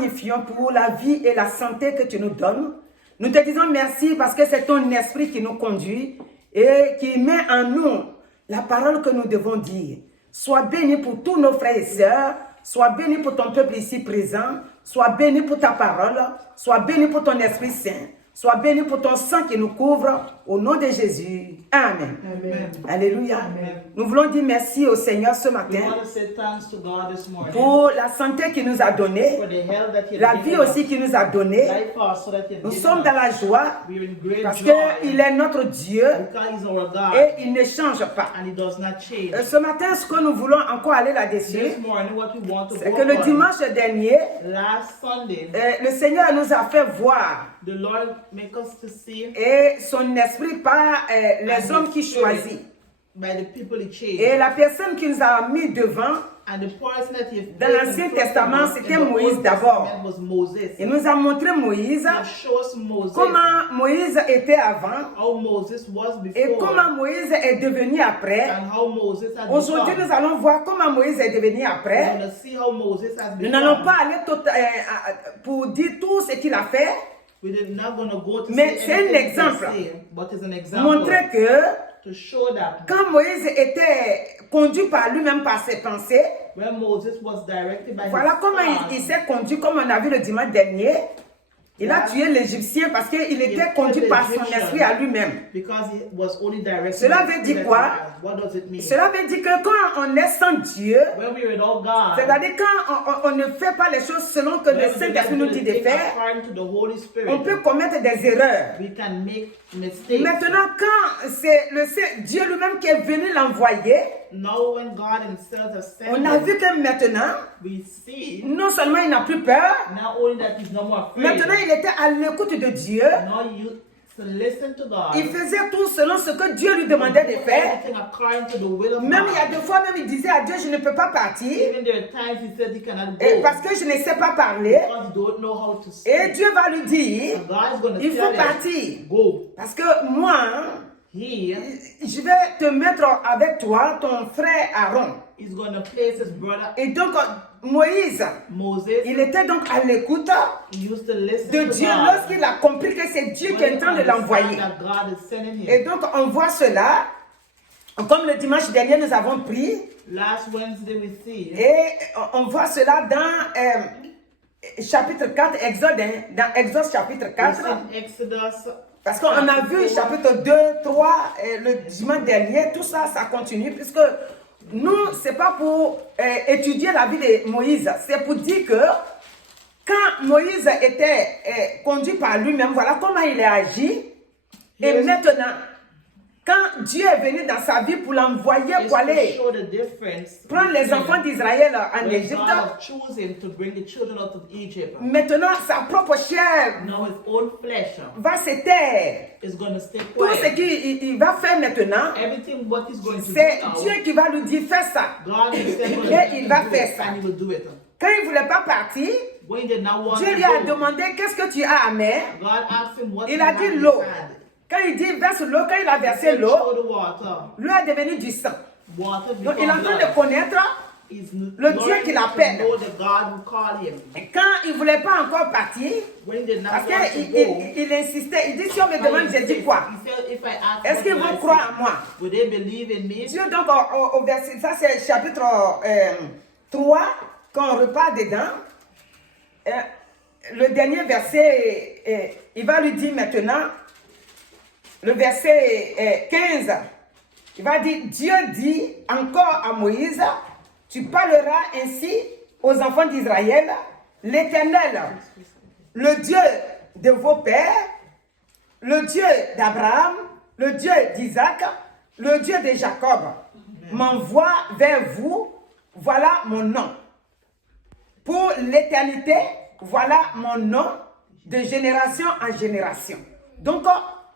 magnifions pour la vie et la santé que tu nous donnes. Nous te disons merci parce que c'est ton esprit qui nous conduit et qui met en nous la parole que nous devons dire. Sois béni pour tous nos frères et sœurs. Sois béni pour ton peuple ici présent. Sois béni pour ta parole. Sois béni pour ton Esprit Saint. Sois béni pour ton sang qui nous couvre. Au nom de Jésus. Amen. Amen. Alléluia. Amen. Nous voulons dire merci au Seigneur ce matin We want to say thanks to God this morning pour la santé qu'il nous a donnée, for the health that He la has vie given aussi us, qu'il nous a donnée. life also that He has Nous given sommes us. dans la joie We are in great parce joy qu'il est notre Dieu because He's our God et il ne change pas. and He does not change. Ce matin, ce que nous voulons encore aller là-dessus, This morning, what we want to c'est go que le on, dimanche dernier, last Sunday, le Seigneur nous a fait voir the Lord make us to see et son esprit par les hommes qu'il choisit. by the people He changed. Et la personne qui nous a mis devant, And the person that He dans placed l'Ancien in front of Testament, us in c'était the Old Moïse d'abord. Testament was Moses. il nous a montré Moïse, He showed us Moses, comment Moïse était avant how Moses was et before, comment Moïse est devenu après. and how Moses has Aujourd'hui, become. nous allons voir comment Moïse est devenu We're après. going to see how Moses has Nous become. n'allons pas aller pour dire tout ce qu'il a fait, We're not going to go to mais see c'est un everything exemple. per se, but it's an example montrer que to show that quand Moïse était conduit par lui-même par ses pensées, when Moses was directed by voilà his comment thoughts, il s'est conduit, comme on a vu le dimanche dernier. Il a tué l'Égyptien parce qu'il était conduit par son esprit à lui-même. because he was only directed Cela by veut the dire Spirit quoi? of God. What does it mean? Cela veut dire que quand on est sans Dieu, When we are without God, c'est-à-dire quand on ne fait pas les choses selon que le when we Saint-Esprit nous dit de think faire, according to the Holy Spirit, on peut commettre des erreurs. we can make mistakes. Maintenant, quand c'est Dieu lui-même qui est venu l'envoyer, Now when God himself has sent on a him, vu que maintenant, we see non seulement il n'a plus peur, not only that he's no more afraid, maintenant il était à l'écoute de Dieu. now you to listen to God. Il faisait tout selon ce que Dieu lui demandait de faire. Everything according to the will of Même God. il y a des fois, même il disait à Dieu, je ne peux pas partir Even there are times he said he cannot go parce que je ne sais pas parler. because he don't know how to Et speak. Dieu va lui dire, And God is going to il tell faut him, partir. go. Parce que moi, He je vais te mettre avec toi, ton frère Aaron. is going to place his brother Et donc, Moïse, Moses. il était donc à l'écoute He used to listen de to Dieu God. lorsqu'il a compris que c'est Dieu qui est en train de l'envoyer. That God is sending him. Et donc, on voit cela, comme le dimanche dernier, nous avons pris, Last Wednesday we see et on voit cela dans chapitre 4, Exode, hein, dans Exode chapitre 4. Exodus. Parce qu'on a vu chapitre 2, 3, le dimanche dernier, tout ça, ça continue, puisque nous, ce n'est pas pour étudier la vie de Moïse, c'est pour dire que quand Moïse était conduit par lui-même, voilà comment il a agi. Et maintenant, quand Dieu est venu dans sa vie pour l'envoyer It's pour to aller show the difference prendre les between enfants d'Israël en when Égypte, God chose him to bring the children out of Egypt. maintenant sa propre chair Now his own flesh va se taire. is going to stay Tout ce quiet. qu'il va faire maintenant, Everything what he's going to do c'est now, Dieu qui va lui dire fais ça. God himself going Et il va to do faire it, ça. and he will do it. Quand il ne voulait pas partir, When he did not want Dieu to lui a go, demandé qu'est-ce que tu as à mer. God asked him what Il he a had dit in l'eau. his hand. Quand il dit verse l'eau, quand il a He versé said, l'eau, show the water. l'eau est devenue du sang. Water Donc il est en become train blood. de connaître. He's le learning Dieu qu'il to appelle. know the God who called him. Et quand il ne voulait pas encore partir, When he did not parce want to qu'il go, il insistait, il dit si on me demande, j'ai dit quoi? He said, if I ask Est-ce what qu'ils will I vont croire say? à moi? Will they believe in me? Dieu donc au verset, ça c'est chapitre 3, quand on repart dedans, le dernier verset, il va lui dire maintenant, le verset 15, il va dire, Dieu dit encore à Moïse, tu parleras ainsi aux enfants d'Israël, l'Éternel, le Dieu de vos pères, le Dieu d'Abraham, le Dieu d'Isaac, le Dieu de Jacob, m'envoie vers vous, voilà mon nom. Pour l'éternité, voilà mon nom, de génération en génération. Donc,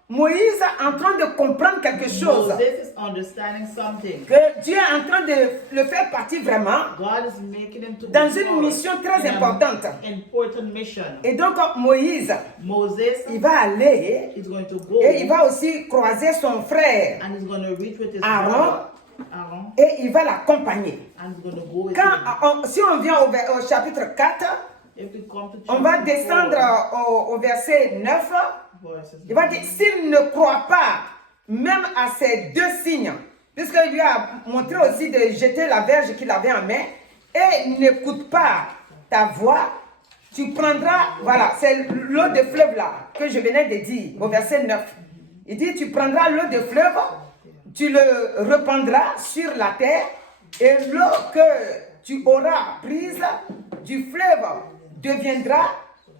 Moïse est en train de comprendre quelque chose. Moses is understanding something. Que Dieu est en train de le faire partir vraiment God is making him to dans go une forward mission très in an importante. important mission. Et donc, Moïse, Moses il va aller is going to go et il va aussi croiser son frère and he's going to reach with his Aaron brother, Aaron, et il va l'accompagner. and he's going to go with him. Si on vient au chapitre 4, If we come to On va chapter descendre 4, au verset 9. verses Il va dire, s'il ne croit pas, même à ces deux signes, puisqu'il lui a montré aussi de jeter la verge qu'il avait en main, et n'écoute pas ta voix, tu prendras, voilà, c'est l'eau de fleuve là, que je venais de dire, au verset 9. Il dit, tu prendras l'eau de fleuve, tu le répandras sur la terre, et l'eau que tu auras prise du fleuve deviendra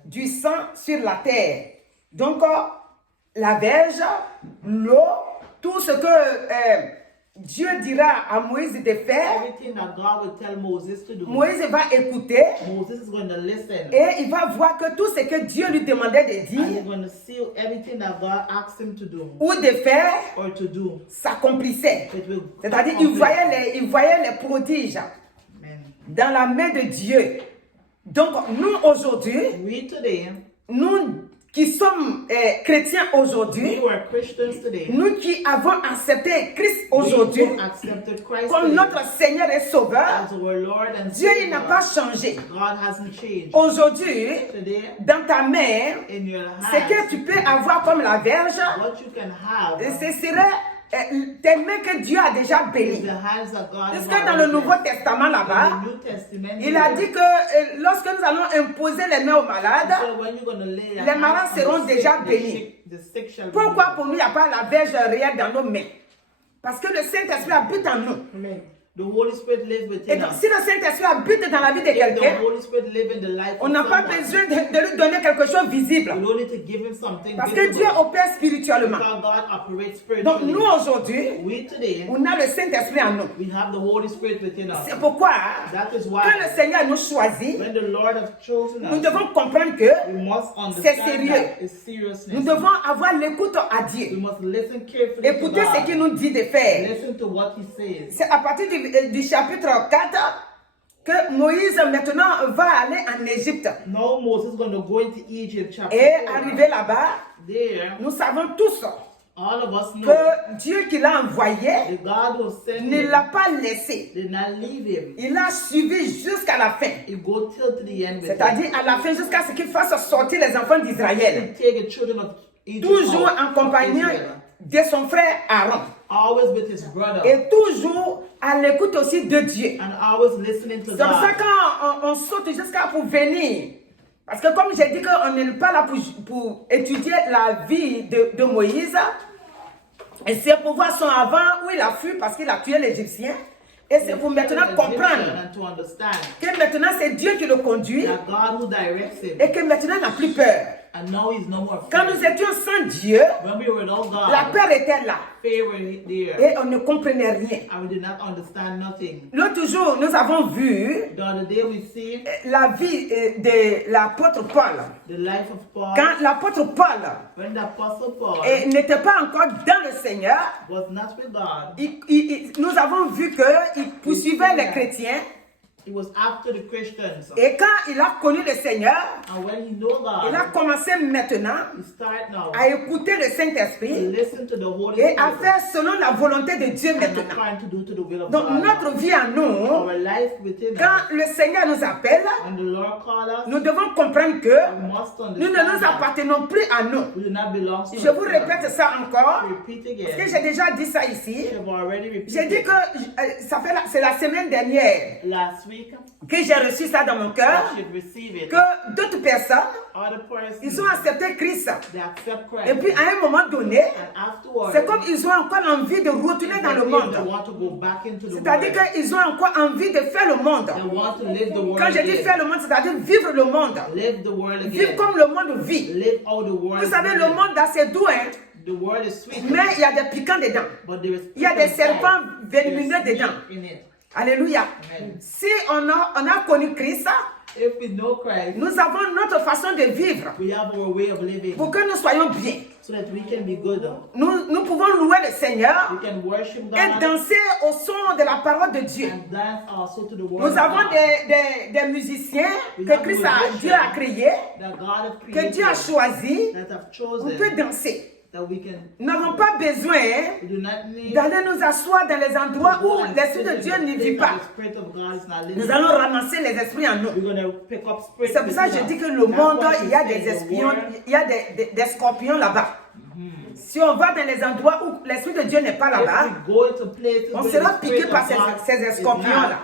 du sang sur la terre. Donc, la verge, l'eau, tout ce que Dieu dira à Moïse de faire, everything that God will tell Moses to do, Moïse va écouter Moses is going to listen. et il va voir que tout ce que Dieu lui demandait de And he's dire going to see everything that God asked him to do ou de faire or to do. s'accomplissait. It will C'est-à-dire, accomplish. il voyait les prodiges Amen. dans la main de Dieu. Donc, nous aujourd'hui, We today, nous qui sommes chrétiens aujourd'hui, we were Christians today. nous qui avons accepté Christ We aujourd'hui who accepted Christ comme today notre Seigneur et Sauveur, as our Lord and Dieu il n'a Savior. pas changé. God hasn't changed. Aujourd'hui, Today, dans ta main, in your ce que hands, tu peux avoir comme la verge, what you can have ce serait tes mains que Dieu a déjà is bénies. the hands that God has Puisque dans le Nouveau blessed. Testament là-bas, In the New Testament, il a dit que lorsque nous allons imposer les mains aux malades, so when you're going to lay your les hands malades on seront the sick, déjà the bénis. sick- the sick shall be pourquoi healed. pour nous il n'y a pas la verge réelle dans nos mains? Parce que le Saint-Esprit habite en nous. Amen. The Holy Spirit lives Et within donc, us. si le Saint-Esprit habite dans la vie de If the quelqu'un, Holy Spirit lives in the life on of n'a pas someone, besoin de lui donner quelque chose de visible. you don't need to give him something Parce que visible. Dieu opère spirituellement. Because God operates Donc spiritually. nous aujourd'hui, We today, on a le Saint-Esprit en nous. we have the Holy Spirit within us. C'est pourquoi, That is quand why le Seigneur nous choisit, when the Lord has chosen nous us, devons comprendre que we must c'est understand sérieux. that it's nous seriousness. devons avoir l'écoute à We Dieu. must listen carefully Écoutez to ce qu'il God. nous dit de faire. Listen to what He says. C'est à partir du chapitre 4 que Moïse maintenant va aller en Égypte. Now Moses is going to go into Egypt chapter Et 4. arrivé là-bas, There, nous savons tous all of us know que Dieu qui l'a envoyé the God who sent ne him l'a pas laissé. did not leave him. Il l'a suivi jusqu'à la fin. He go till to the end with him. C'est-à-dire à la fin jusqu'à ce qu'il fasse sortir les enfants d'Israël. Take the children of Egypt Toujours out en of compagnie Israel. de son frère Aaron. Always with his brother. Et toujours à l'écoute aussi de Dieu. And always listening to C'est pour ça God. quand on saute jusqu'à pour venir. Parce que comme j'ai dit qu'on n'est pas là pour étudier la vie de Moïse. Et c'est pour voir son avant où il a fui parce qu'il a tué l'Égyptien. Et c'est pour maintenant comprendre And to understand que maintenant c'est Dieu qui le conduit that God who directs him. et que maintenant il n'a plus peur. And now he's no more Quand afraid. nous étions sans Dieu, When we were without la God, peur était là fear was there. et on ne comprenait rien. And we did not understand nothing. L'autre jour, nous avons vu The other day we see la vie de l'apôtre Paul. the life of Paul. Quand l'apôtre Paul When the apostle Paul n'était pas encore dans le Seigneur, was not with God, nous avons vu qu'il poursuivait les chrétiens. he was after the Christians. Et quand il a connu le Seigneur, And when he know il a God, commencé maintenant he start now à écouter le to Saint-Esprit listen to the Holy et à Spirit faire selon la volonté de Dieu and maintenant. trying to do to the will of Donc God. notre vie à nous, Our life within us, quand le Seigneur nous appelle, when the Lord called us, nous devons comprendre que we must nous understand ne nous that appartenons plus à nous. we do not belong to Je vous ourselves. répète ça encore, Repeat parce que again. j'ai déjà dit ça ici. We have already J'ai dit repeated. que c'est la semaine dernière Last week, que j'ai reçu ça dans mon cœur, I should receive it. que d'autres personnes, Other persons, ils ont accepté Christ. they accept Et Christ. puis à un moment donné, And afterwards, c'est comme ils ont encore envie de retourner dans le they monde. want to go back into the C'est-à-dire world. qu'ils ont encore envie de faire le monde. They want to live the world Quand je dis again. faire le monde, c'est-à-dire vivre le monde. Live the world Vivre again. comme le monde vit. Live how the world Vous savez, is le living. monde, là, c'est doux, hein? The world is sweet, Mais il y a des piquants dedans. but there is Il y a des inside. serpents There is venimeux dedans. snake in it. Alléluia. Amen. Si on a connu Christ, If we know Christ, nous avons notre façon de vivre we have our way of living pour que nous soyons bien. so that we can be good. Nous pouvons louer le Seigneur We can worship et God danser au son de la parole de Dieu. and dance also to the word Nous of avons God des musiciens que Christ Dieu a créés, that God has que created, Dieu a choisis. that have On peut chosen. danser. that we can. Nous n'avons pas besoin We do not need d'aller nous asseoir dans les endroits to go où and l'Esprit sit de in Dieu the n'y place vit that pas. the Spirit of God is not living. Nous allons ramasser les esprits en nous. We're going to pick up spirits. C'est pour ça que je dis que le monde, il y a des espions, il y a des scorpions là-bas. Si on va dans les endroits où l'Esprit de Dieu n'est pas là-bas, on sera piqué par ces scorpions-là.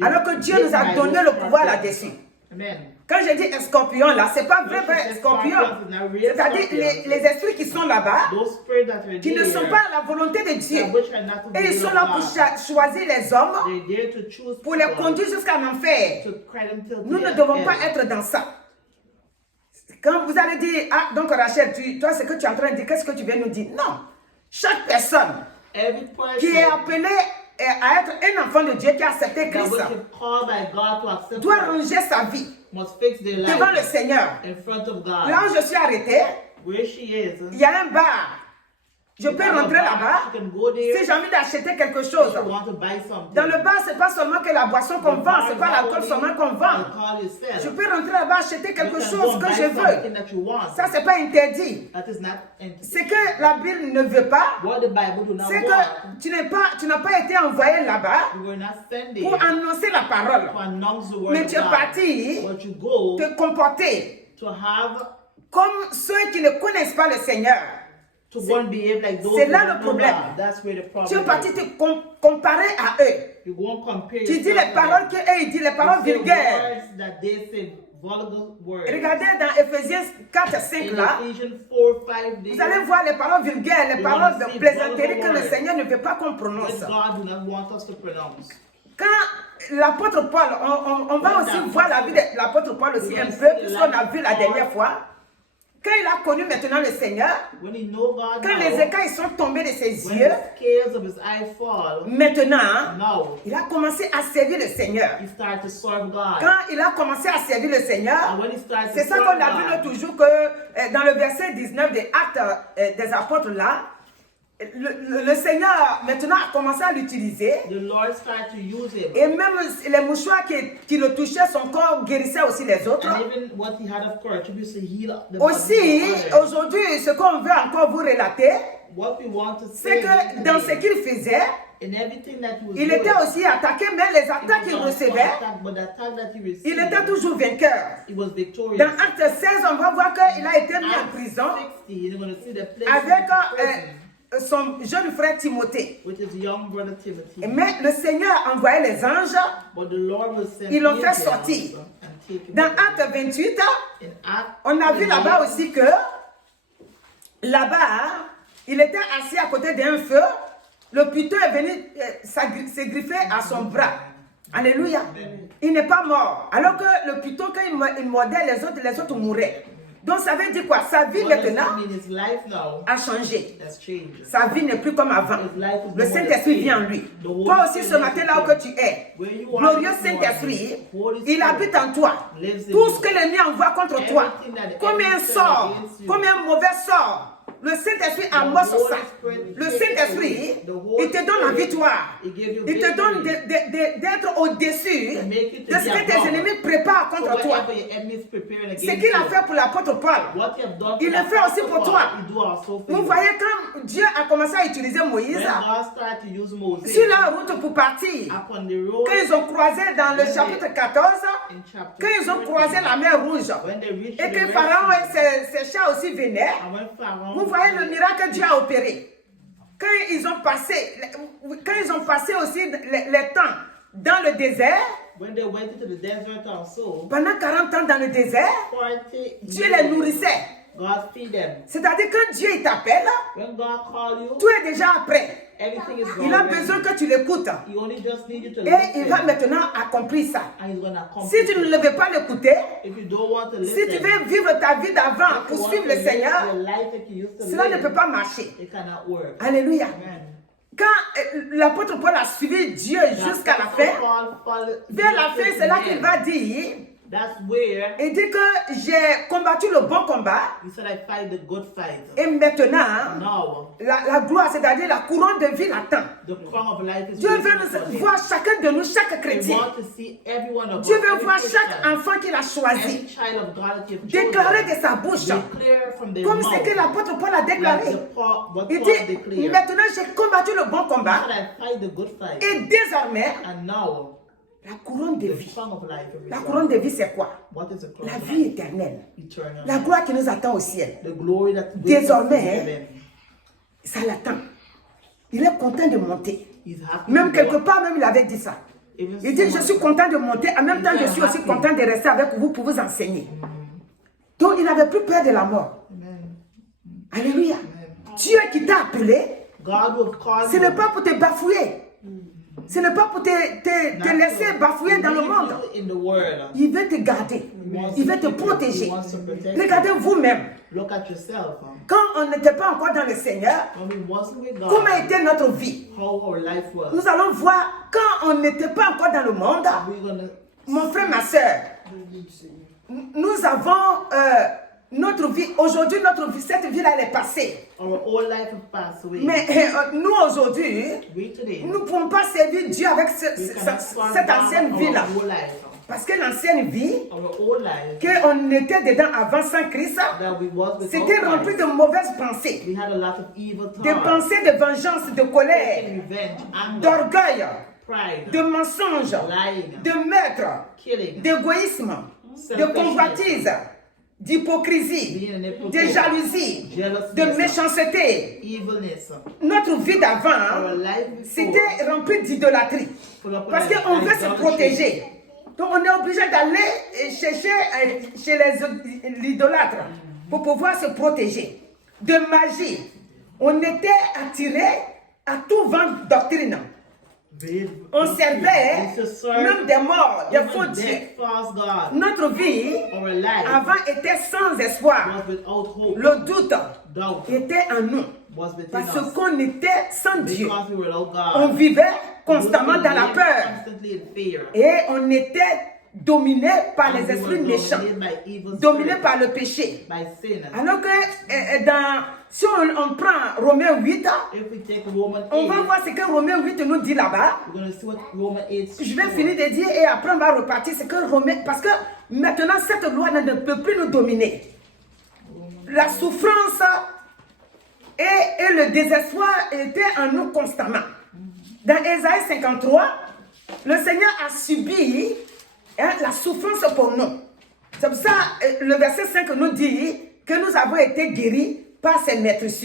Alors que Dieu nous a donné le pouvoir là-dessus. Amen. Quand je dis scorpion là, c'est pas vrai scorpion. C'est-à-dire les esprits qui sont là-bas, qui ne sont pas à la volonté de Dieu. Et ils sont là pour choisir les hommes, pour les conduire jusqu'à l'enfer. Nous ne devons pas être dans ça. Quand vous allez dire, ah, donc Rachel, toi, ce que tu es en train de dire, qu'est-ce que tu viens nous dire? Non. Chaque personne qui est appelée à être un enfant de Dieu, qui a accepté Christ, doit ranger sa vie devant le Seigneur. Là où je suis arrêté, il y a un bar. Je peux rentrer là-bas si j'ai envie d'acheter quelque chose. Dans le bar, ce n'est pas seulement que la boisson qu'on vend, ce n'est pas l'alcool seulement qu'on vend. Je peux rentrer là-bas acheter quelque chose que je veux. Ça, ce n'est pas interdit. Ce que la Bible ne veut pas, c'est que tu n'as pas été envoyé là-bas pour annoncer la parole. Mais tu es parti te comporter comme ceux qui ne connaissent pas le Seigneur. C'est là le problème. Tu es parti te comparer à eux. Tu dis les paroles qu'eux ils disent, les paroles vulgaires. Regardez dans Ephésiens 4 et 5 là. Vous allez voir les paroles vulgaires, les paroles de plaisanterie que le Seigneur ne veut pas qu'on prononce. Quand l'apôtre Paul, on va aussi voir la vie de l'apôtre Paul aussi un peu, puisqu'on a vu la dernière fois. Quand il a connu maintenant le Seigneur, quand les écailles sont tombés de ses yeux, maintenant, il a commencé à servir le Seigneur. Quand il a commencé à servir le Seigneur, c'est ça qu'on a vu l'autre jour que dans le verset 19 des Actes des Apôtres là, le Seigneur maintenant a commencé à l'utiliser. Et même les mouchoirs qui le touchaient, son corps guérissait aussi les autres. Aussi, aujourd'hui, ce qu'on veut encore vous relater, c'est que dans ce qu'il faisait, il était aussi attaqué, mais les attaques qu'il recevait, il était toujours vainqueur. Dans Acte 16, on va voir qu'il a été mis en prison avec son jeune frère Timothée. Mais le Seigneur a envoyé les anges, ils l'ont fait sortir. Dans Acte 28, on a vu là-bas aussi que là-bas, il était assis à côté d'un feu, le python est venu s'égriffer à son bras. Alléluia. Il n'est pas mort. Alors que le python, quand il mordait les autres mouraient. Donc ça veut dire quoi? Sa vie maintenant a changé. Sa vie n'est plus comme avant. Le Saint-Esprit vit en lui. Toi aussi ce matin là où tu es, glorieux Saint-Esprit, il habite en toi. Tout ce que l'ennemi envoie contre toi, comme un sort, comme un mauvais sort, le Saint-Esprit amorce ça. Le Saint-Esprit, il te donne la victoire. Il te donne d'être au-dessus de ce que tes ennemis préparent contre toi. Ce qu'il a fait pour l'apôtre Paul, il le fait aussi pour toi. Vous voyez, quand Dieu a commencé à utiliser Moïse, sur la route pour partir, quand ils ont croisé dans le chapitre 14, quand ils ont croisé la mer Rouge, et que Pharaon et ses chats aussi venaient, vous voyez le miracle que Dieu a opéré. Quand ils ont passé aussi les temps dans le désert, pendant 40 ans dans le désert, Dieu les nourrissait. C'est-à-dire que Dieu t'appelle, tout est déjà prêt. Il a besoin que tu l'écoutes. Et il va maintenant accomplir ça. Si tu ne veux pas l'écouter, si tu veux vivre ta vie d'avant pour suivre le Seigneur, cela ne peut pas marcher. Alléluia. Quand l'apôtre Paul a suivi Dieu jusqu'à la fin, vers la fin, c'est là qu'il va dire, That's where Il dit que j'ai combattu le bon combat. he said, I fight the good fight. Et maintenant, Now, la gloire, c'est-à-dire la couronne de vie l'attend. the crown of life is Dieu veut waiting for nous him. voir chacun de nous, chaque We chrétien. want to see every one of us, Dieu veut every voir Christian, chaque enfant qu'il a every choisi. child of God that you've Déclarer chosen, de sa bouche. declare from their Comme mouth, ce que l'apôtre Paul a like déclaré. what Il Paul dit, declared. maintenant j'ai combattu le bon He combat. said, I fight the good fight. Et désormais, And now, la couronne de the vie. crown of life is La reserved. couronne de vie, c'est quoi? What is the crown La of vie life? éternelle. Eternal La life. gloire qui nous attend au ciel. The glory that Désormais, waits in heaven. Ça l'attend. Il est content de monter. He's happy Même to quelque go. part, même il avait dit ça. Even Il dit, je someone- suis content de monter. En même temps, je suis aussi content de rester avec vous pour vous enseigner. Donc, il n'avait plus peur de la mort. Amen. Alléluia. Dieu qui t'a appelé, God will cause ce you n'est pas pour te bafouer. Ce n'est pas pour te laisser bafouer dans le monde. in the world. Il veut te garder. Il veut te protéger. He wants to protect you. Regardez vous-même. Look at yourself. Quand on n'était pas encore dans le Seigneur, When we wasn't with God, comment était notre vie? how our life was. Nous allons voir quand on n'était pas encore dans le monde. We're gonna Mon frère, ma soeur, nous avons notre vie. Aujourd'hui, notre vie, cette vie-là, elle est passée. our whole life has passed away. Mais nous, aujourd'hui, We today, nous ne pouvons pas servir Dieu avec we cannot serve cette God ancienne our vie-là. whole life. Parce que l'ancienne vie, Our whole life qu'on était dedans avant sans Christ, that we was without c'était rempli Christ. de mauvaises pensées. We had a lot of evil Des thoughts, pensées de vengeance, de colère, revenge, anger, d'orgueil, pride, de mensonges, lying, de meurtre, killing, d'égoïsme, de convoitise, d'hypocrisie, being an de hypocrite, jalousie, jealousness, de méchanceté. evilness. Notre vie Our d'avant, life before, c'était rempli d'idolâtrie. full of Parce qu'on veut se idolatry. protéger. Donc on est obligé d'aller chercher chez l'idolâtre pour pouvoir se protéger. De magie. On était attiré à tout vent de doctrine. On servait même des morts, des faux dieux. false God. Notre vie Our life avant était sans espoir. was without hope. Le doute Doubt était en nous. was within Parce us. qu'on était sans Dieu. Because we were without On God. vivait constamment dans la peur. Constantly in fear. Et on était dominé par les And we esprits were méchants. dominated by evil Dominé spirits, par le péché. by sin. Alors que si on prend Romains 8, If we take Romans 8, on va voir ce que Romains 8 nous dit là-bas. we're going to see what Romans 8 Je vais finir de dire et après on va repartir. C'est que Romains, parce que maintenant cette loi ne peut plus nous dominer. La souffrance et le désespoir étaient en nous constamment. Dans Ésaïe 53, le Seigneur a subi la souffrance pour nous. C'est pour ça le verset 5 nous dit que nous avons été guéris par ses maîtresses.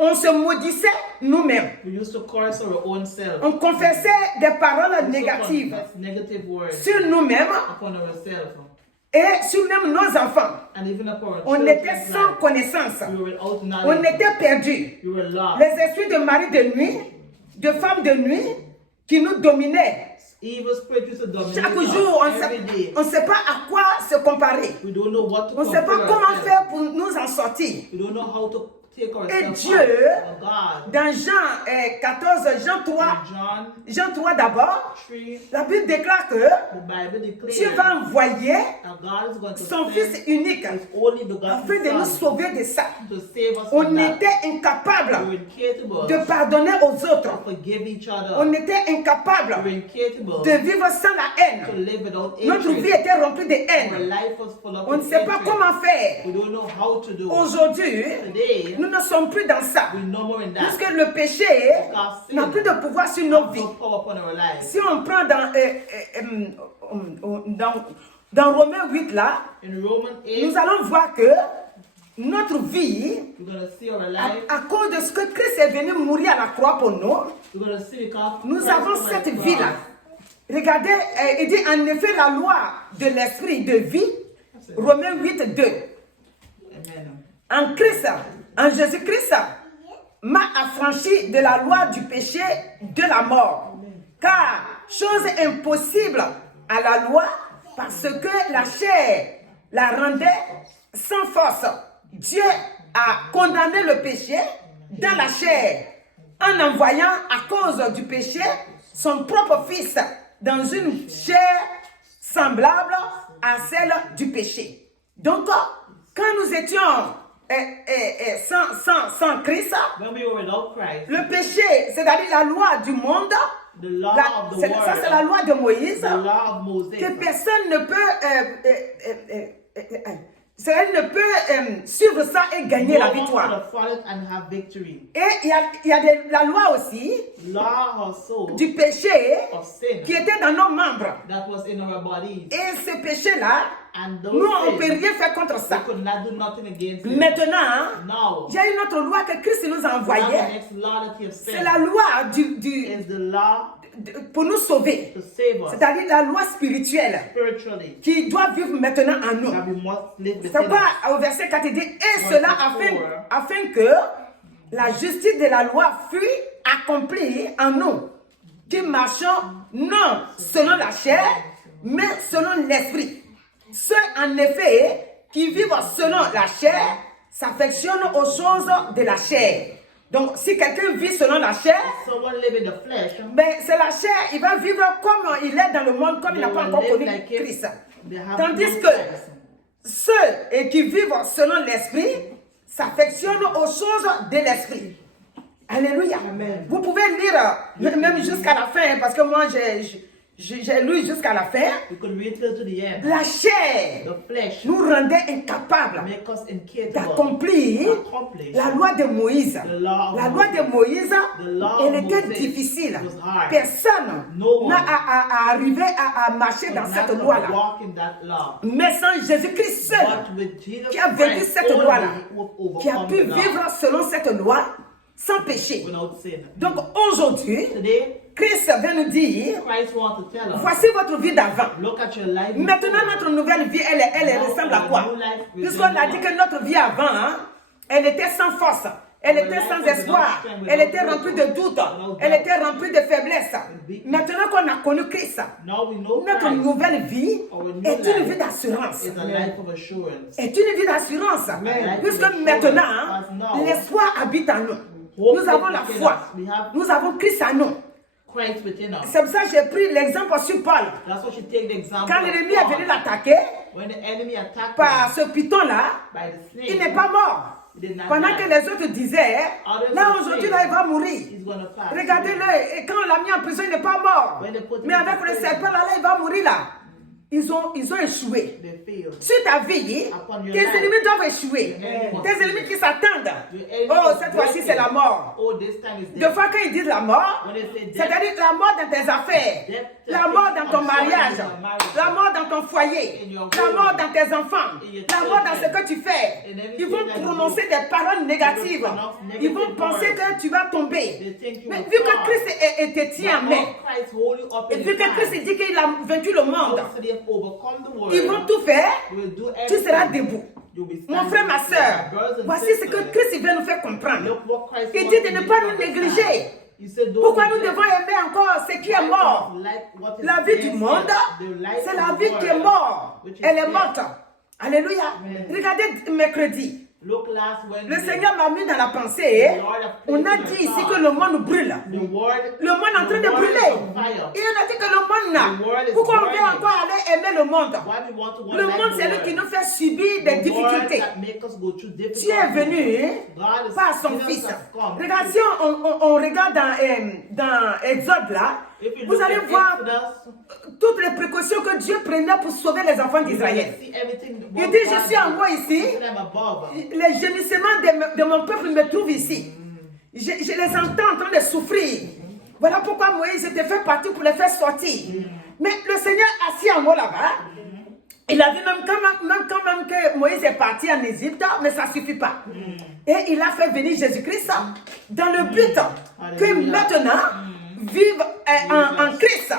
On se maudissait nous-mêmes. We used to curse our own self. On confessait des paroles We used to négatives confess negative words sur nous-mêmes upon ourselves. et sur même nos enfants. And even upon our On children's était sans life. connaissance. We were without On knowledge. était perdus. We were lost. Les esprits de mari de nuit, de femmes de nuit, qui nous dominaient. Evil spirits used to dominate Chaque us jour, every day. on ne sait pas à quoi se comparer. We don't know what to On ne sait pas compare comment ourselves. faire pour nous en sortir. We don't know how to take ourselves Dieu, out. God, Dans Jean 14, Jean 3, in Jean 3 d'abord, 3, la Bible déclare que the Bible Dieu declares va envoyer that God is going to son send Fils unique His only begotten afin de nous Son sauver de ça. to save us On from that. était We incapable were incapable de pardonner aux autres. to forgive each other. On était We incapable were incapable de vivre sans la to haine. live without Notre vie hatred. était remplie de Our haine. life was full of On ne sait pas hatred. comment faire. We don't know how to do. Aujourd'hui, Today, nous ne sommes plus dans ça. we no more in that. Puisque le péché n'a plus de pouvoir sur nos vies. No power upon our lives. Si on prend dans Romains 8 là, In Romans 8, nous allons voir que notre vie, we're going to see our life. à cause de ce que Christ est venu mourir à la croix pour nous, We're going to see because nous Christ avons died cette for vie-là. us. Regardez, il dit en effet la loi de l'esprit de vie, Romains 8, 2. Amen. En Christ, en Jésus-Christ, m'a affranchi de la loi du péché, de la mort. Car, chose impossible à la loi, parce que la chair la rendait sans force. Dieu a condamné le péché dans la chair, en envoyant à cause du péché son propre fils dans une chair semblable à celle du péché. Donc, quand nous étions sans Christ, When we were without Christ, le péché, c'est-à-dire la loi du monde, the law of the ça world, c'est la loi de Moïse, the law of Moses, que personne ne peut, elle ne peut suivre ça et gagner la no one victoire. could have followed and have victory. Et il y a la loi aussi Law also du péché of sin qui était dans nos membres. that was in our bodies. Et ce péché-là, And those nous, on ne peut sins, rien faire contre we ça. could not do nothing against it. Maintenant, Now, il y a une autre loi que Christ nous a now the envoyée. next law that he has C'est sent la loi is the law pour nous sauver. to save us C'est-à-dire la loi spirituelle spiritually. qui doit vivre maintenant en nous. That we must live C'est within us. pourquoi au verset 4 il dit, et cela afin que la justice de la loi fût accomplie en nous, qui marchons non selon la chair, mais selon l'esprit. Ceux en effet qui vivent selon la chair s'affectionnent aux choses de la chair. Donc si quelqu'un vit selon la chair, Someone live in the flesh, ben, c'est la chair, il va vivre comme il est dans le monde, comme il n'a pas encore connu Christ. they have Tandis no que Christ. ceux qui vivent selon l'esprit s'affectionnent aux choses de l'esprit. Alléluia. Amen. Vous pouvez lire même jusqu'à la fin, parce que moi j'ai lu jusqu'à la fin. We could read till to the end. La chair The flesh nous rendait incapables make us incapable d'accomplir accomplish la loi de Moïse. the law of La loi de Moïse, The law elle of était Moses difficile. was hard. Personne No one n'a à arriver à marcher dans not cette to loi-là. walk in that law. Mais sans Jésus-Christ seul, But with Jesus qui a vécu Christ cette only loi-là, who qui a overcome pu the law vivre selon cette loi, sans péché. without sin. Donc aujourd'hui, Today, Christ vient nous dire, Christ wants to tell us, voici votre vie d'avant. look at your life. Maintenant, notre nouvelle vie, elle ressemble à quoi? Puisqu'on a dit que notre vie avant, hein, elle était sans force, elle était sans espoir, elle était remplie de doutes, elle était remplie de faiblesses. Maintenant qu'on a connu Christ, Now we know notre Christ nouvelle vie est une vie d'assurance. is a life of assurance. Est une vie d'assurance. Puisque maintenant, l'espoir habite en nous. Nous avons la foi. Nous avons Christ en nous. Christ within us. C'est pour ça que j'ai pris l'exemple sur Paul. That's what you take the example Quand of l'ennemi est venu Paul. l'attaquer When the enemy attacked par him ce python-là, by the snake, il n'est pas mort. he did not Pendant die. que les autres disaient, là aujourd'hui, là, il va mourir. He's gonna pass. Regardez-le, et quand on l'a mis en prison, il n'est pas mort. Mais avec le serpent, là, il va mourir là. Ils ont échoué. They failed. Sur ta vie, tes ennemis doivent échouer. Tes ennemis qui s'attendent. Oh, cette fois-ci, c'est la mort. Oh, this time is Des death. fois, quand ils disent la mort, When they say death, c'est-à-dire la mort dans tes affaires, la mort dans ton mariage, la mort dans ton foyer, la mort dans tes enfants, la mort dans ce que tu fais. Ils vont prononcer des paroles négatives. Ils vont penser que tu vas tomber. Mais vu que Christ te tient en main, now Christ hold you up et in vu his que Christ hand. dit qu'il a vaincu le monde, So they have overcome the world. ils vont tout faire, You will do tu seras everything. debout. You'll be Mon standing frère, ma with soeur, your brothers and voici ce que sisters. Christ vient nous faire comprendre. Look what Christ Il wants dit de to ne make pas you nous understand. négliger. He said, don't Pourquoi nous neglect devons aimer encore ce qui est mort? what is La vie du against monde, it. The life c'est of la the vie world, qui est morte. which is Elle est death. morte. Alléluia. Amen. Regardez mercredi. Look last Le Wednesday. Seigneur m'a mis dans la pensée. On a dit ici que le monde brûle. The world, Le monde est en train de the world brûler. is on fire. Et on a dit que le monde The world là. is Pourquoi on burning. veut encore aller aimer le monde? Why we want to Le like monde, the c'est lui world? qui nous fait subir des The world difficultés. that make us go through difficulties. Dieu est venu God is par son Jesus fils. has come. Regarde, si on regarde dans Exode là, If you vous look allez at voir Exodus, toutes les précautions que Dieu prenait pour sauver les enfants you d'Israël. see everything Il what dit, God je suis en did. moi ici, You see them above. les gémissements de mon peuple me trouvent ici. Je les entends en train de souffrir. Voilà pourquoi Moïse était fait partir pour les faire sortir. Mais le Seigneur assis en haut là-bas, il a vu même quand même que Moïse est parti en Égypte, mais ça ne suffit pas. Et il a fait venir Jésus-Christ dans le but que Alléluia. maintenant, vive en Christ,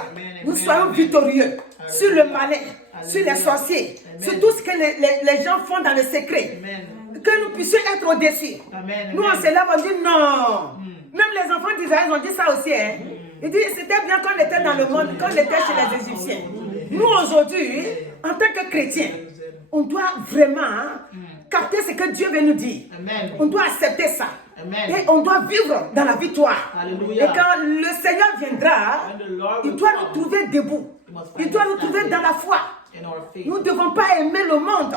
nous soyons victorieux sur le malin, sur les sorciers, sur tout ce que les gens font dans le secret. Amen. Que nous puissions être au-dessus. Amen. Nous, on se lève, on dit non. Même les enfants d'Israël ont dit ça aussi. Hein. Ils disent c'était bien quand on était dans le monde, quand on était chez les Égyptiens. Nous, aujourd'hui, en tant que chrétiens, on doit vraiment capter ce que Dieu veut nous dire. Amen. On doit accepter ça. Amen. Et on doit vivre dans la victoire. Alléluia. Et quand le Seigneur viendra, When the Lord il will doit come, nous trouver debout. he Il doit nous trouver dans la foi. in our faith. Nous ne devons pas aimer le monde.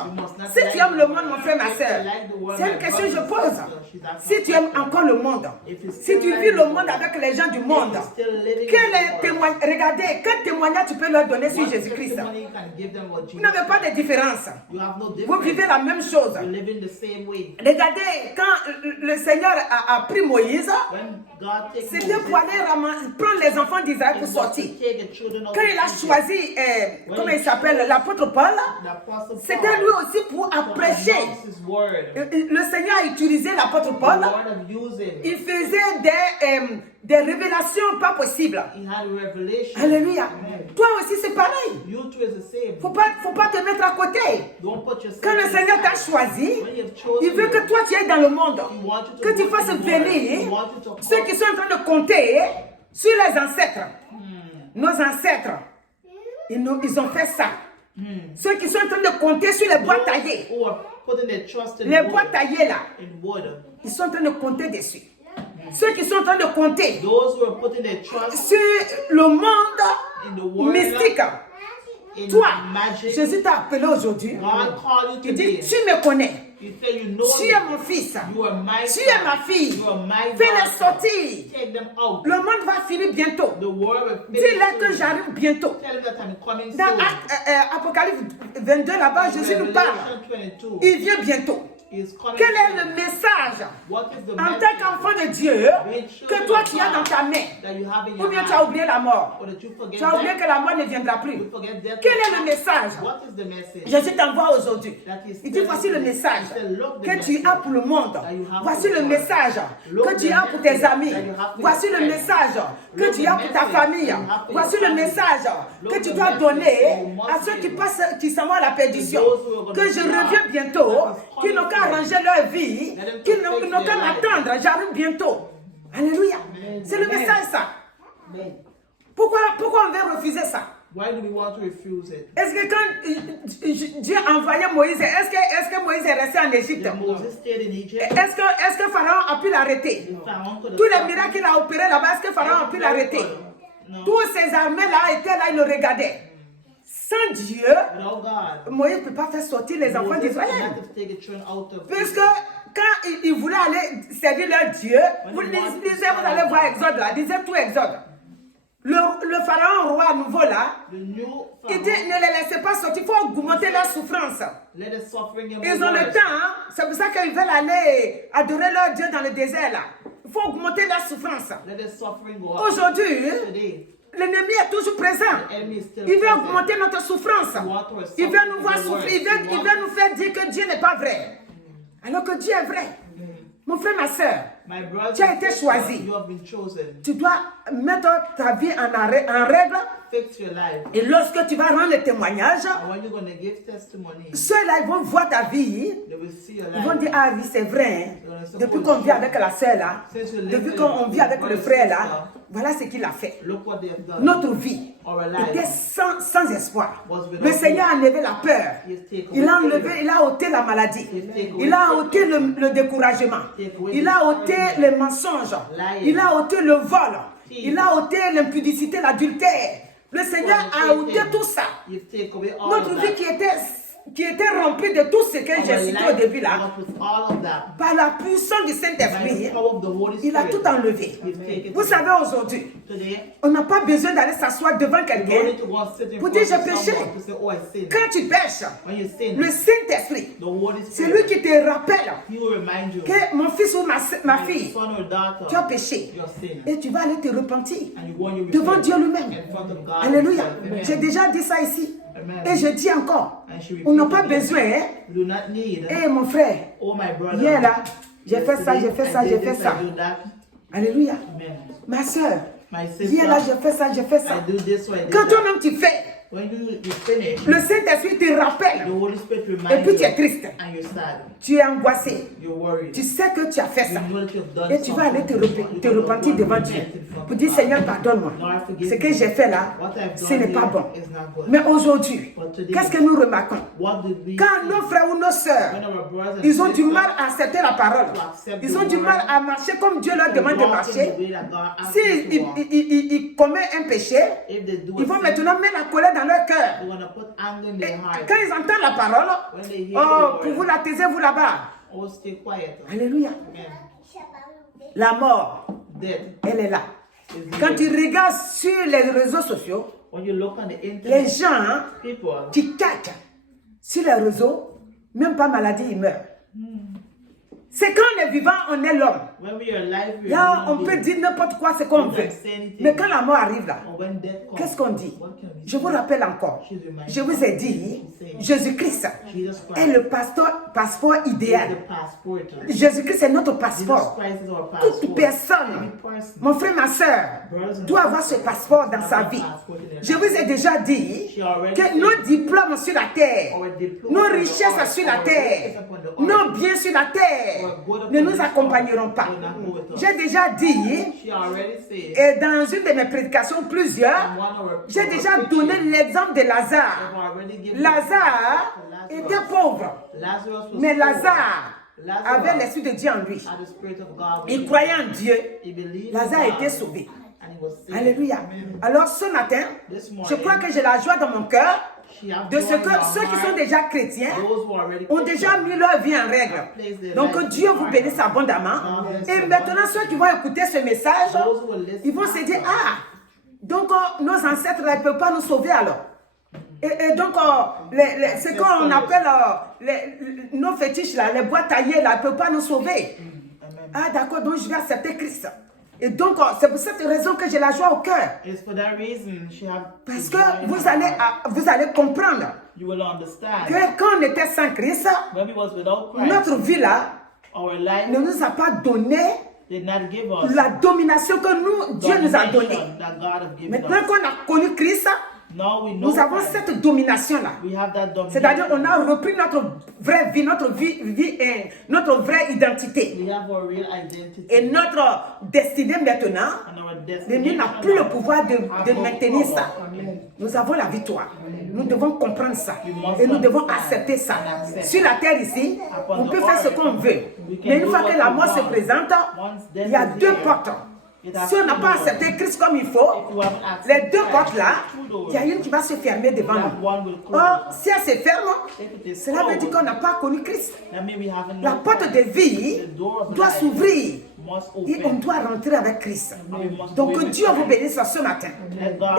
Si tu aimes le monde, mon frère, ma soeur, c'est une question que je pose. Si tu aimes encore le monde, si tu vis le monde avec les gens du monde, quel est témoignage, regardez, quel témoignage tu peux leur donner sur Jésus-Christ? Vous n'avez pas de différence. Vous vivez la même chose. Regardez, quand le Seigneur a pris Moïse, c'était pour aller prendre les enfants d'Israël pour sortir. Quand il a choisi, comment il s'appelle, l'apôtre Paul, c'était lui aussi pour prêcher. Le Seigneur a utilisé l'apôtre Paul. Il faisait des révélations pas possibles. Alléluia. Toi aussi c'est pareil. Faut pas te mettre à côté. Quand le Seigneur t'a choisi, il veut que toi tu ailles dans le monde, que tu fasses venir ceux qui sont en train de compter sur les ancêtres. Nos ancêtres, ils ont fait ça. Ceux qui sont en train de compter sur les bois taillés. Les bois taillés là, ils sont en train de compter dessus. Ceux qui sont en train de compter sur le monde mystique. Toi, Jésus t'a appelé aujourd'hui. Il dit, tu me connais. Tu es mon fils. Tu es ma fille. Fais-les sortir. Le monde va finir bientôt. Dis-leur que j'arrive bientôt. Dans Apocalypse 22, là-bas, Jésus nous parle. Il vient bientôt. Quel est le message en tant qu'enfant de Dieu que toi tu as dans ta main? Ou bien tu as oublié la mort? Tu as oublié que la mort ne viendra plus. Quel est le message? Jésus t'envoie aujourd'hui. Il dit voici le message que tu as pour le monde. Voici le message que tu as pour tes amis. Voici le message que tu as pour ta famille. Voici le message que tu dois donner à ceux qui passent, qui s'en vont à la perdition. Que je reviens bientôt, qui n'ont qu'à arranger leur vie, qui n'ont qu'à m'attendre, j'arrive bientôt. Alléluia. C'est le message ça. Pourquoi on veut refuser ça? Why do we want to refuse it? Est-ce que quand Dieu a envoyé Moïse, est-ce que Moïse est resté en Égypte? Est-ce que Pharaon a pu l'arrêter? Tous les miracles qu'il a opérés là-bas, est-ce que Pharaon a pu l'arrêter? Tous ces armées-là étaient là, ils le regardaient. Sans Dieu, Moïse ne peut pas faire sortir les enfants d'Israël. Puisque quand ils voulaient aller servir leur Dieu, vous allez voir Exode là, disait tout Exode. Le pharaon roi nouveau là, il dit ne les laissez pas sortir, il faut augmenter leur souffrance. Ils ont le temps, hein? C'est pour ça qu'ils veulent aller adorer leur Dieu dans le désert là. Il faut augmenter leur souffrance. Aujourd'hui, l'ennemi est toujours présent. Il veut augmenter notre souffrance. Il veut nous voir souffrir. Il veut nous faire dire que Dieu n'est pas vrai. Alors que Dieu est vrai. Mon frère, ma soeur, tu as été choisi. Tu dois mettre ta vie en règle. Et lorsque tu vas rendre le témoignage, ceux-là, ils vont voir ta vie. Ils vont dire, ah oui, c'est vrai. Hein. Depuis qu'on vit avec la soeur là, depuis qu'on vit avec le frère là, voilà ce qu'il a fait. Notre vie était sans espoir. Le Seigneur a enlevé la peur. Il a ôté la maladie. Il a ôté le découragement. Il a ôté les mensonges. Il a ôté le vol. Il a ôté l'impudicité, l'adultère. Le Seigneur a ôté tout ça. Notre vie qui était remplie de tout ce que j'ai cité au début là, par la puissance du Saint-Esprit, il a tout enlevé. Vous savez aujourd'hui, on n'a pas besoin d'aller s'asseoir devant quelqu'un pour dire j'ai péché. Quand tu pêches, le Saint-Esprit, c'est lui qui te rappelle que mon fils ou ma fille, tu as péché. Et tu vas aller te repentir devant Dieu lui-même. Alléluia. J'ai déjà dit ça ici. Et je dis encore, on n'a pas besoin. Eh mon frère, hier là, j'ai fait ça, j'ai fait ça, j'ai fait ça. Alléluia. Ma soeur, hier là, j'ai fait ça, j'ai fait ça. Quand toi-même tu fais, When you finish, Le Saint-Esprit te the rappelle. Holy Spirit Et reminds puis tu es you triste. and you're sad. Tu es angoissé. You're worried. Tu sais que tu as fait ça. You know that you've done Et tu vas aller te repentir devant Dieu. Pour dire, Seigneur, pardonne-moi. Ce que j'ai fait là, ce n'est pas bon. Mais aujourd'hui, qu'est-ce que nous remarquons? What did we Quand nos frères ou nos sœurs, when our brothers and ils ont du sisters mal à accepter la parole. Ils ont du mal à marcher comme Dieu leur demande de walk in marcher. the way that God asks S'ils them to walk, ils commettent un péché, if they do ils a vont sin, maintenant mettre la colère dans leur cœur. they're gonna put anger in Et their heart. quand ils entendent la parole, When they hear oh, the pour vous word, la taisez-vous là-bas. oh, stay quiet. Alléluia. Amen. La mort, Death elle est là. is Quand there. tu regardes sur les réseaux sociaux, When you look on the les internet, gens people, qui cachent sur les réseaux, même pas maladie, ils meurent. C'est quand on est vivant, on est l'homme. when we are alive, we Là, are on human peut beings. dire n'importe quoi, ce qu'on We veut. can say anything. Mais quand la mort arrive là, Or when death comes, qu'est-ce qu'on dit? what can we Je vous say? rappelle encore. Je vous ai dit, Jésus-Christ Jesus est Christ le passeport is idéal. the passport. Jésus-Christ est notre Jesus passeport. Christ is our Toute passport. Every personne, person mon frère, ma soeur, doit avoir ce passeport dans sa vie. Je vous ai déjà dit que nos diplômes sur la terre, nos richesses sur la terre, nos biens sur la terre ne nous accompagneront pas. J'ai déjà dit, She already said, et dans une de mes prédications, plusieurs, j'ai déjà donné l'exemple de Lazare. I've already given Lazare était pauvre, Lazarus was mais poor. Lazare Lazarus avait l'esprit de Dieu en lui. had the spirit of God. Il croyait en Dieu. He believed Lazare in a God, été sauvé. and he was saved. Alléluia. Amen. Alors ce matin, This morning, je crois que j'ai la joie dans mon cœur she has de ce joy in que her ceux qui sont heart. déjà chrétiens Those who are already ont déjà mis leur vie en règle. Donc que Dieu vous bénisse abondamment. Et maintenant, ceux qui vont écouter ce message, Those who will listen ils vont se dire, after. ah, donc nos ancêtres ne peuvent pas nous sauver alors. Et donc, ce qu'on appelle nos fétiches, là, les bois taillés, là, ne peuvent pas nous sauver. Amen. Ah, d'accord, donc je vais accepter Christ. Et donc, c'est pour cette raison que j'ai la joie au cœur. It's for that reason she have Parce joy in que her heart. vous allez comprendre You will understand que quand on était sans Christ, when we was without Christ, notre vie là our life ne nous a pas donné did not give us la domination que Dieu nous a donnée. domination that God have given Maintenant us. qu'on a connu Christ, Now we know nous avons Christ. cette domination-là. We have that domination. C'est-à-dire qu'on a repris notre vraie vie, notre vraie identité. We have our real identity. Et notre destinée maintenant, And our l'ennemi destiny n'a plus le pouvoir de maintenir ça. Amen. Nous avons la victoire. Nous devons comprendre ça. Et nous devons accepter ça. Sur la terre ici, on peut faire ce qu'on veut. Mais une fois que la mort se présente, il y a deux portes. Si on n'a pas accepté Christ comme il faut, les deux portes là, il y a une qui va se fermer devant nous. Or, si elle se ferme, cela veut dire qu'on n'a pas connu Christ. La porte de vie doit s'ouvrir et on doit rentrer avec Christ. Donc que Dieu vous bénisse ce matin.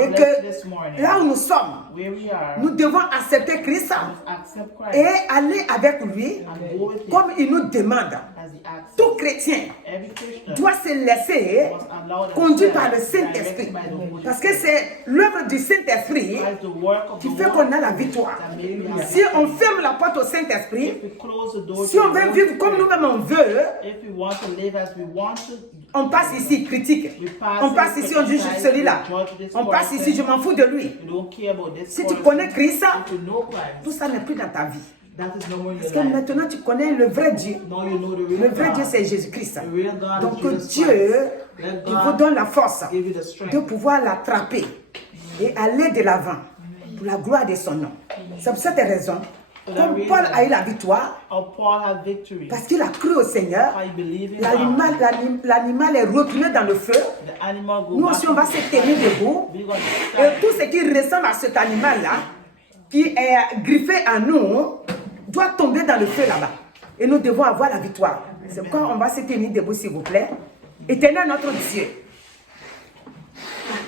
Et que là où nous sommes, nous devons accepter Christ et aller avec lui comme il nous demande. Tout chrétien doit se laisser conduire par le Saint-Esprit. Parce que c'est l'œuvre du Saint-Esprit qui fait qu'on a la victoire. Si on ferme la porte au Saint-Esprit, si on veut vivre comme nous-mêmes on veut, on passe ici, critique. On passe ici, on juge celui-là. On passe ici, je m'en fous de lui. Si tu connais Christ, tout ça n'est plus dans ta vie. Parce que maintenant tu connais le vrai Dieu. Le vrai Dieu c'est Jésus-Christ. Donc Dieu, il vous donne la force de pouvoir l'attraper et aller de l'avant pour la gloire de son nom. C'est pour cette raison, comme Paul a eu la victoire, parce qu'il a cru au Seigneur, l'animal est retourné dans le feu. Nous aussi on va se tenir debout. Et tout ce qui ressemble à cet animal-là, qui est griffé à nous, doit tomber dans le feu là-bas. Et nous devons avoir la victoire. C'est pourquoi on va se tenir debout, s'il vous plaît. Éternel notre Dieu.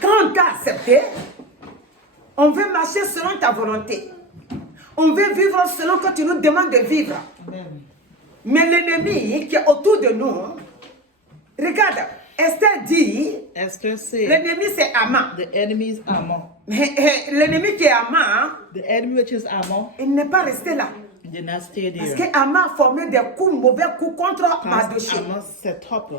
Quand on t'a accepté, on veut marcher selon ta volonté. On veut vivre selon que tu nous demandes de vivre. Mais l'ennemi qui est autour de nous, regarde, Esther dit, l'ennemi c'est Haman. The enemy is Ammon. L'ennemi qui est Haman, The enemy which is Ammon, il n'est pas resté là. He did not stay Parce there. qu'Aman a formé des coups, mauvais coups contre Because Mardoché. Aman set up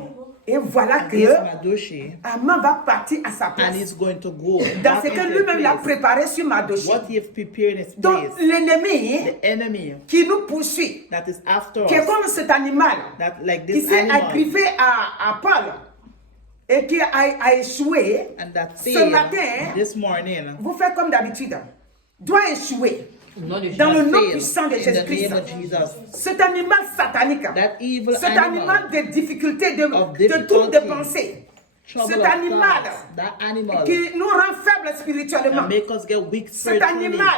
Et voilà against que Mardochée, Aman va partir à sa and place. he's going to go Dans back ce que into lui-même il a place. préparé sur Mardoché. What he has prepared in his Donc place. l'ennemi The enemy qui nous poursuit, that is after qui est us, comme cet animal, that like qui this s'est animal, agrippé à Paul et qui a échoué, and that ce failed matin, this morning, vous faites comme d'habitude, doit échouer not dans le nom failed puissant de in the Jésus-Christ. name of Jesus. Cet animal satanique, That evil cet animal de difficulté, of de troubles de difficulty, pensée, trouble cet of animal thoughts, that animal qui nous rend faibles spirituellement, that make us get weak cet spiritually, animal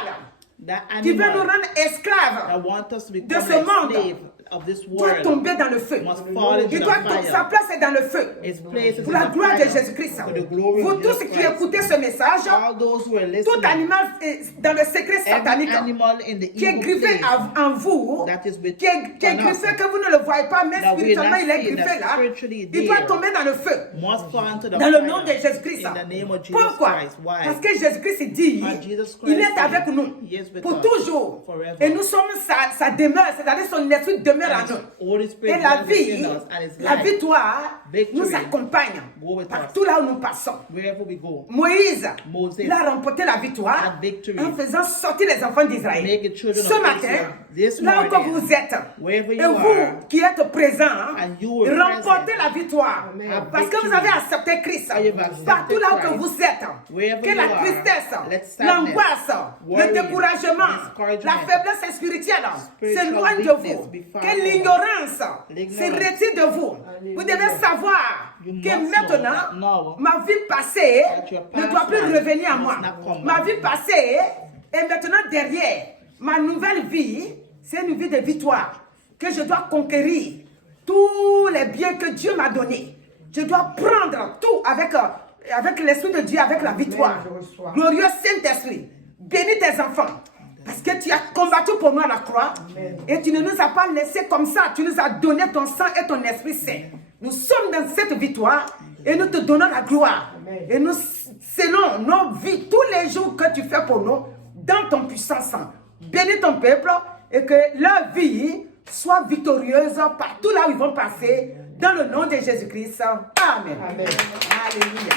that qui veut nous animal rendre esclaves, that want us to de become ce like monde slave of this doit world tomber dans le feu. must fall into Il the doit sa fire. place est dans le feu. Its place is Pour in la the gloire de fire. Jésus-Christ. For the glory Vous of tous Jesus qui Christ. écoutez ce message, All those who are tout listening, animal dans le secret every satanique animal in the qui est evil griffé place en vous, that is with qui est griffé que vous ne le voyez pas, mais that we spirituellement not il est see, griffé that là, spiritually il doit there, tomber dans le feu. must fall into the Dans le fire nom de Jésus-Christ. in the name of Jesus Pourquoi? Christ. Why? Parce que Jésus-Christ dit, Because Jesus Christ il est said, avec nous He is with pour us toujours. forever. Et nous sommes sa demeure, c'est-à-dire son esprit demeure en And His nous. Holy Spirit Et la dwells within vie, us, and His la life, victoire victory, nous accompagne go with us. partout là où nous passons. wherever we go. Moïse, Moses il a remporté la victoire had victory. en faisant sortir les enfants d'Israël. Make the children Ce of matin, Israel this là où morning, vous êtes, wherever et you vous are, qui êtes présents, and you are remportez present, la victoire. have Parce que vous victory. avez accepté Christ. And you've accepted Partout là où que Christ. vous êtes, Wherever que you la are, tristesse, let sadness, l'angoisse, le worry, découragement, discouragement, la faiblesse spirituelle spiritual s'éloigne de weakness vous. be far Que from l'ignorance se L'ignorance. retire de vous. Vous devez savoir You que must maintenant, know ma vie passée that your ne past doit plus life revenir à must moi. not come Ma back. vie passée est maintenant derrière. Ma nouvelle vie, c'est une vie de victoire que je dois conquérir. Tous les biens que Dieu m'a donnés, je dois prendre tout avec l'Esprit de Dieu, avec la victoire. Glorieux Saint-Esprit, bénis tes enfants. Parce que tu as combattu pour nous à la croix. Et tu ne nous as pas laissés comme ça. Tu nous as donné ton sang et ton Esprit Saint. Nous sommes dans cette victoire et nous te donnons la gloire. Et nous scellons nos vies tous les jours que tu fais pour nous dans ton puissant sang. Bénis ton peuple et que leur vie soit victorieuse partout là où ils vont passer. Dans le nom de Jésus-Christ. Amen. Alléluia.